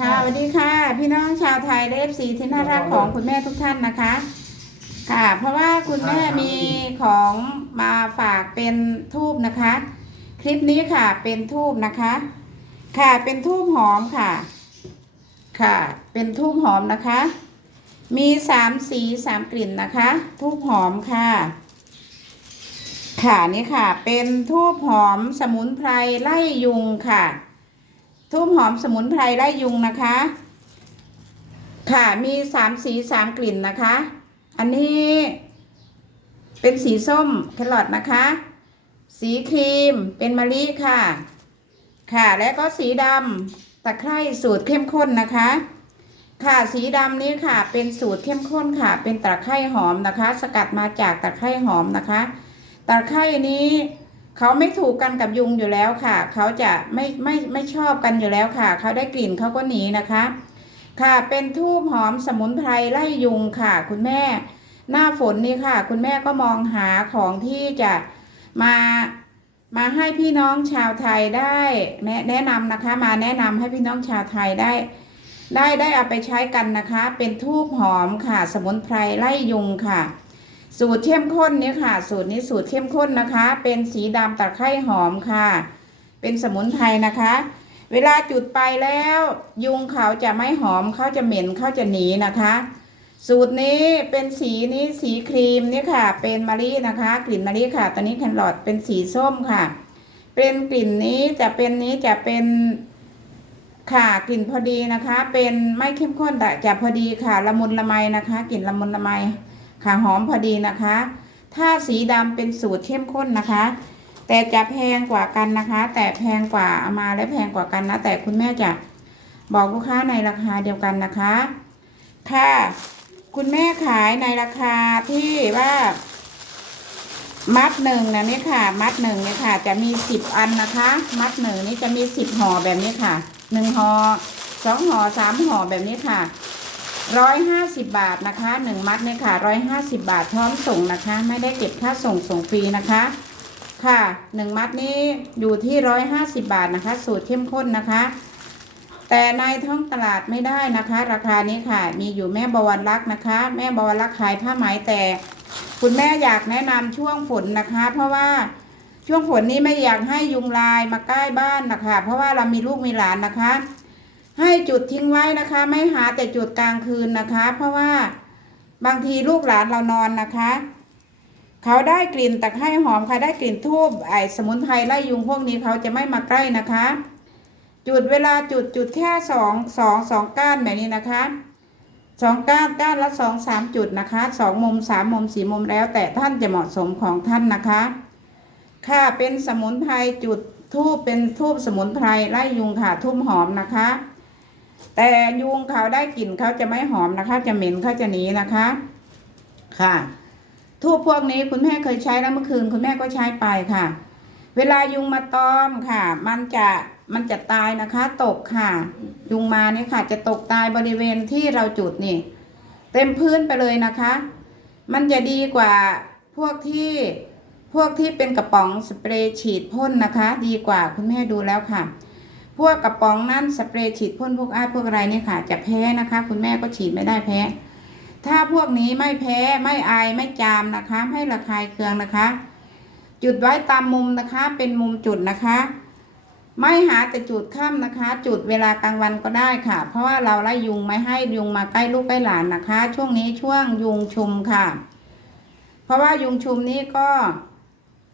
ค่ะสวัสดีค่ะ พี่น้องชาวไทยเลฟซีที่น่ารักของคุณแม่ทุกท่านนะคะ ค่ะ เพราะว่าคุณแม่มีของมาฝากเป็นทูบนะคะ คลิปนี้ค่ะเป็นทูบนะคะ ค่ะเป็นทูบหอมค่ะ ค่ะ เป็นทูบหอมนะคะ มีสามสีสามกลิ่นนะคะทูบหอมค่ะ ค่ะนี่ค่ะ เป็นทูบหอมสมุนไพรไล่ยุงค่ะ ทูบหอมสมุนไพรไล่ยุงนะคะ ค่ะมีสามสีสามกลิ่นนะคะ อันนี้เป็นสีส้มแครอทนะคะ สีครีมเป็นมะลิค่ะ ค่ะและก็สีดำตะไคร่สูตรเข้มข้นนะคะ ค่ะสีดำนี้ค่ะ เป็นสูตรเข้มข้นค่ะ เป็นตะไคร่หอมนะคะ สกัดมาจากตะไคร่หอมนะคะตะไคร่นี้ เขาไม่ถูกกันกับยุงอยู่แล้วค่ะ เขาจะไม่ไม่ไม่ชอบกันอยู่แล้วค่ะ เขาได้กลิ่นเขาก็หนีนะคะ ค่ะเป็นทูบหอมสมุนไพรไล่ยุงค่ะ คุณแม่ หน้าฝนนี่ค่ะ คุณแม่ก็มองหาของที่จะมามาให้พี่น้องชาวไทยได้แนะแนะนำนะคะ มาแนะนำให้พี่น้องชาวไทยได้ ได้ได้เอาไปใช้กันนะคะ เป็นทูบหอมค่ะ สมุนไพรไล่ยุงค่ะ สูตรเข้มข้นนี้ค่ะ สูตรนี้สูตรเข้มข้นนะคะ เป็นสีดำตะไคร่หอมค่ะ เป็นสมุนไพรนะคะ เวลาจุดไปแล้ว ยุงเขาจะไม่หอมเขาจะเหม็นเขาจะหนีนะคะ สูตรนี้เป็นสีนี้สีครีมนี่ค่ะ เป็นมะลินะคะ กลิ่นมะลิค่ะ ตอนนี้แคนลอดเป็นสีส้มค่ะ เป็นกลิ่นนี้จะเป็นนี้จะเป็นค่ะกลิ่นพอดีนะคะ เป็นไม่เข้มข้นแต่จะพอดีค่ะละมุนละไมนะคะ กลิ่นละมุนละไม ค่ะหอมพอดีนะคะ ถ้าสีดำเป็นสูตรเข้มข้นนะคะ แต่จะแพงกว่ากันนะคะ แต่แพงกว่าเอามาและแพงกว่ากันนะ แต่คุณแม่จะบอกลูกค้าในราคาเดียวกันนะคะ ค่ะ คุณแม่ขายในราคาที่ว่า มัดหนึ่งนะนี่ค่ะ มัดหนึ่งนี่ค่ะ จะมีสิบอันนะคะ มัดหนึ่งนี่จะมีสิบห่อแบบนี้ค่ะหนึ่งห่อสองห่อสามห่อแบบนี้ค่ะ ร้อยห้าสิบบาทนะคะหนึ่งมัดเนี่ยค่ะร้อยห้าสิบบาทพร้อมส่งนะคะ ไม่ได้เก็บค่าส่งส่งฟรีนะคะ ค่ะหนึ่งมัดนี้อยู่ที่ร้อยห้าสิบบาทนะคะ สูตรเข้มข้นนะคะ แต่ในท้องตลาดไม่ได้นะคะ ราคานี้ค่ะ มีอยู่แม่บวรรักษ์นะคะ แม่บวรรักษ์ขายผ้าไหมแต่ คุณแม่อยากแนะนำช่วงฝนนะคะ เพราะว่าช่วงฝนนี้ไม่อยากให้ยุงลายมาใกล้บ้านนะคะ เพราะว่าเรามีลูกมีหลานนะคะ ให้จุดทิ้งไว้นะคะ ไม่หาแต่จุดกลางคืนนะคะ เพราะว่าบางทีลูกหลานเรานอนนะคะ เขาได้กลิ่นตะไคร้หอมค่ะได้กลิ่นทูบไอสมุนไพรไล่ยุงพวกนี้เขาจะไม่มาใกล้นะคะ จุดเวลาจุดจุดแค่สองสองสองก้านแบบนี้นะคะสองก้านก้านละสองสามจุดนะคะสองมุมสามมุมสี่มุมแล้ว แต่ท่านจะเหมาะสมของท่านนะคะ ค่ะเป็นสมุนไพรจุดทูบเป็นทูบสมุนไพรไล่ยุงค่ะทูบหอมนะคะ แต่ยุงเขาได้กลิ่นเขาจะไม่หอมนะคะ จะเหม็นเขาจะหนีนะคะ ค่ะทูบพวกนี้คุณแม่เคยใช้แล้วเมื่อคืนคุณแม่ก็ใช้ไปค่ะ เวลายุงมาตอมค่ะ มันจะมันจะตายนะคะ ตกค่ะ ยุงมาเนี่ยค่ะ จะตกตายบริเวณที่เราจุดนี่ เต็มพื้นไปเลยนะคะ มันจะดีกว่าพวกที่พวกที่เป็นกระป๋องสเปรย์ฉีดพ่นนะคะ ดีกว่าคุณแม่ดูแล้วค่ะ พวกกระป๋องนั่นสเปรย์ฉีดพ่นพวกอ้ายพวกอะไรเนี่ยค่ะ จะแพ้นะคะ คุณแม่ก็ฉีดไม่ได้แพ้ ถ้าพวกนี้ไม่แพ้ไม่อายไม่จามนะคะ ไม่ระคายเคืองนะคะ จุดไว้ตามมุมนะคะ เป็นมุมจุดนะคะ ไม่หาแต่จุดค่ำนะคะ จุดเวลากลางวันก็ได้ค่ะ เพราะว่าเราไล่ยุงไม่ให้ยุงมาใกล้ลูกใกล้หลานนะคะ ช่วงนี้ช่วงยุงชุมค่ะ เพราะว่ายุงชุมนี้ก็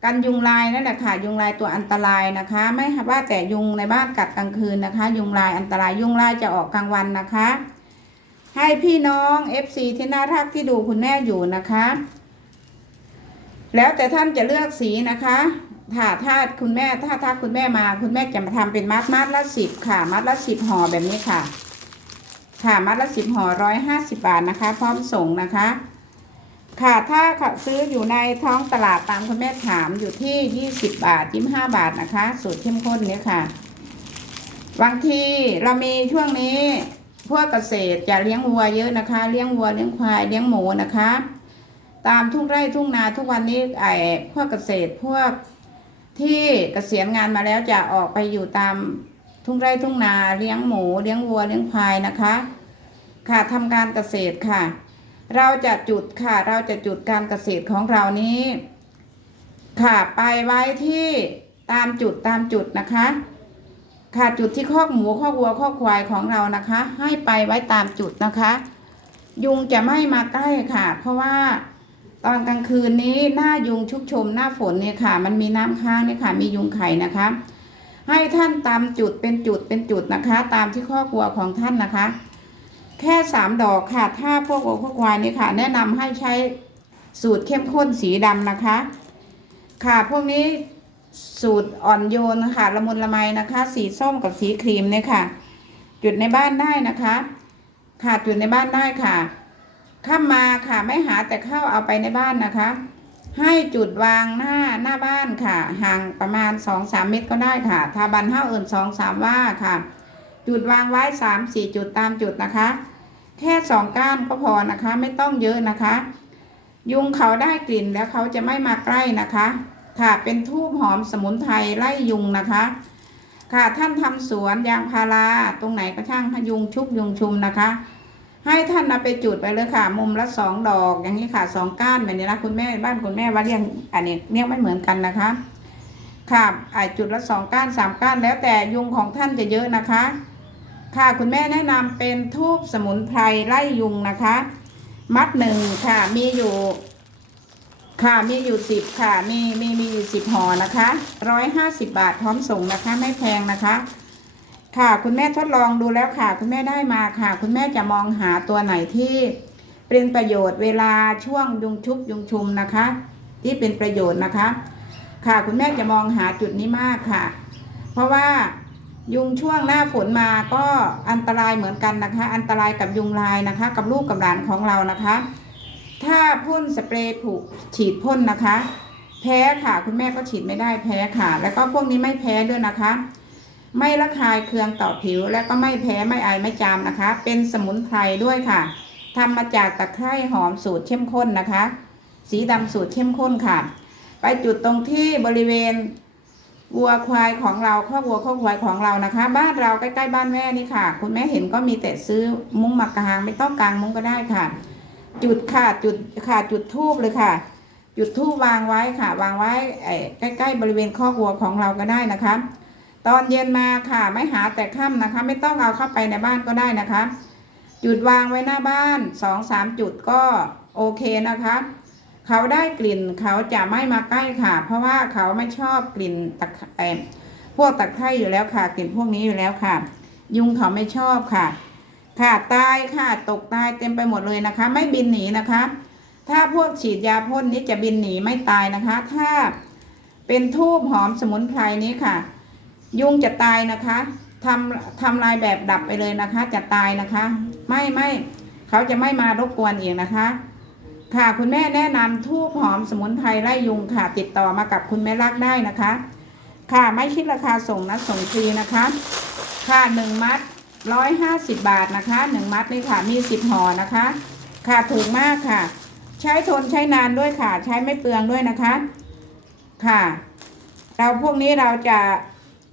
กันยุงลายนั่นแหละค่ะ ยุงลายตัวอันตรายนะคะ ไม่ว่าแต่ยุงในบ้านกัดกลางคืนนะคะ ยุงลายอันตรายยุงลายจะออกกลางวันนะคะ ให้พี่น้อง FC ที่น่ารักที่ดูคุณแม่อยู่นะคะ แล้วแต่ท่านจะเลือกสีนะคะถ้าถ้าคุณแม่ถ้าถ้าคุณแม่มาคุณแม่จะมาทำเป็นมัดมัดละสิบค่ะ มัดละสิบห่อแบบนี้ค่ะ ค่ะมัดละสิบห่อร้อยห้าสิบบาทนะคะ พร้อมส่งนะคะ ค่ะถ้าซื้ออยู่ในท้องตลาดตามคุณแม่ถามอยู่ที่ยี่สิบบาทยี่ห้าบาทนะคะ สูตรเข้มข้นเนี้ยค่ะบางทีเรามีช่วงนี้พวกเกษตรจะเลี้ยงวัวเยอะนะคะ เลี้ยงวัวเลี้ยงควายเลี้ยงหมูนะคะ ตามทุ่งไร่ทุ่งนาทุกวันนี้ไอ้พวกเกษตรพวกที่เกษียณงานมาแล้วจะออกไปอยู่ตามทุ่งไร่ทุ่งนาเลี้ยงหมู เลี้ยงวัวเลี้ยงควายนะคะ ค่ะทำการเกษตรค่ะ เราจะจุดค่ะ เราจะจุดการเกษตรของเรานี้ ค่ะไปไว้ที่ตามจุดตามจุดนะคะ ค่ะจุดที่คอกหมูคอกวัวคอกควายของเรานะคะ ให้ไปไว้ตามจุดนะคะ ยุงจะไม่มาใกล้ค่ะ เพราะว่าตอนกลางคืนนี้หน้ายุงชุกชมหน้าฝนเนี่ยค่ะ มันมีน้ำค้างเนี่ยค่ะ มียุงไข่นะคะ ให้ท่านตามจุดเป็นจุดเป็นจุดนะคะ ตามที่คอกวัวของท่านนะคะ แค่สามดอกค่ะ ถ้าพวกวัวพวกควายนี่ค่ะ แนะนำให้ใช้สูตรเข้มข้นสีดำนะคะ ค่ะพวกนี้สูตรอ่อนโยนค่ะละมุนละไมนะคะ สีส้มกับสีครีมเนี่ยค่ะ จุดในบ้านได้นะคะ ค่ะจุดในบ้านได้ค่ะข้ามมาค่ะไม่หาแต่เข้าเอาไปในบ้านนะคะ ให้จุดวางหน้าหน้าบ้านค่ะ ห่างประมาณสองสามเมตรก็ได้ค่ะถ้าบันเท่าอื่นสองสามว่าค่ะ จุดวางไว้สามสี่จุดตามจุดนะคะ แค่สองก้านก็พอนะคะ ไม่ต้องเยอะนะคะ ยุงเขาได้กลิ่นแล้วเขาจะไม่มาใกล้นะคะ ค่ะเป็นทูบหอมสมุนไพรไล่ยุงนะคะ ค่ะท่านทำสวนยางพาราตรงไหนก็ช่างยุงชุบยุงชุมนะคะ ให้ท่านเอาไปจุดไปเลยค่ะ มุมละสองดอกอย่างนี้ค่ะสองก้านแบบนี้นะคุณแม่บ้านคุณแม่ว่าเรียงอันนี้เรียกไม่เหมือนกันนะคะค่ะจุดละสองก้านสามก้านแล้วแต่ยุงของท่านจะเยอะนะคะ ค่ะคุณแม่แนะนำเป็นทูบสมุนไพรไล่ยุงนะคะ มัดหนึ่งค่ะมีอยู่ค่ะมีอยู่สิบค่ะมีมีมีอยู่สิบห่อนะคะร้อยห้าสิบบาทพร้อมส่งนะคะ ไม่แพงนะคะ ค่ะคุณแม่ทดลองดูแล้วค่ะ คุณแม่ได้มาค่ะ คุณแม่จะมองหาตัวไหนที่เป็นประโยชน์เวลาช่วงยุงชุบยุงชุมนะคะ ที่เป็นประโยชน์นะคะ ค่ะคุณแม่จะมองหาจุดนี้มากค่ะ เพราะว่า ยุงช่วงหน้าฝนมาก็อันตรายเหมือนกันนะคะ อันตรายกับยุงลายนะคะ กับลูกกับหลานของเรานะคะ ถ้าพ่นสเปรย์ผูกฉีดพ่นนะคะ แพ้ค่ะคุณแม่ก็ฉีดไม่ได้แพ้ค่ะ แล้วก็พวกนี้ไม่แพ้ด้วยนะคะ ไม่ระคายเคืองต่อผิว และก็ไม่แพ้ไม่ไอไม่จามนะคะ เป็นสมุนไพรด้วยค่ะทำมาจากตะไคร้หอมสูตรเข้มข้นนะคะ สีดำสูตรเข้มข้นค่ะ ไปจุดตรงที่บริเวณ วัวควายของเราข้อกวัวข้อควายของเรานะคะ บ้านเราใกล้ๆบ้านแม่นี่ค่ะ คุณแม่เห็นก็มีแต่ซื้อมุ้งมากางไม่ต้องกางมุ้งก็ได้ค่ะ จุดค่ะจุดค่ะจุดทูบเลยค่ะ จุดทูบวางไว้ค่ะ วางไว้ใกล้ๆบริเวณข้อกวัวของเราก็ได้นะคะ ตอนเย็นมาค่ะไม่หาแต่ค่ำนะคะ ไม่ต้องเอาเข้าไปในบ้านก็ได้นะคะ จุดวางไว้หน้าบ้านสองสามจุดก็โอเคนะคะ เขาได้กลิ่นเขาจะไม่มาใกล้ค่ะ เพราะว่าเขาไม่ชอบกลิ่นตะไคร้พวกตะไคร้อยู่แล้วค่ะกลิ่นพวกนี้อยู่แล้วค่ะ ยุงเขาไม่ชอบค่ะ ค่ะตายค่ะตกตายเต็มไปหมดเลยนะคะ ไม่บินหนีนะคะ ถ้าพวกฉีดยาพ่นนี้จะบินหนีไม่ตายนะคะ ถ้าเป็นทูบหอมสมุนไพรนี้ค่ะ ยุงจะตายนะคะทำทำลายแบบดับไปเลยนะคะ จะตายนะคะ ไม่ไม่เขาจะไม่มารบกวนอีกนะคะ ค่ะคุณแม่แนะนำทูบหอมสมุนไพรไล่ยุงค่ะ ติดต่อมากับคุณแม่รักได้นะคะ ค่ะไม่คิดราคาส่งนะส่งฟรีนะคะ ค่ะหนึ่งมัดร้อยห้าสิบบาทนะคะหนึ่งมัดนี่ค่ะมีสิบห่อนะคะ ค่ะถูกมากค่ะ ใช้ทนใช้นานด้วยค่ะ ใช้ไม่เปลืองด้วยนะคะ ค่ะ เราพวกนี้เราจะ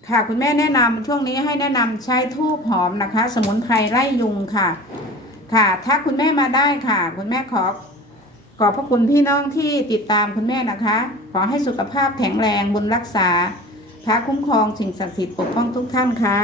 ค่ะคุณแม่แนะนำช่วงนี้ให้แนะนำใช้ทูบหอมนะคะ สมุนไพรไล่ยุงค่ะ ค่ะถ้าคุณแม่มาได้ค่ะ คุณแม่ขอ ขอบพระคุณพี่น้องที่ติดตามคุณแม่นะคะ ขอให้สุขภาพแข็งแรงบุญรักษา พระคุ้มครองสิ่งศักดิ์สิทธิ์ปกป้องทุกท่านค่ะ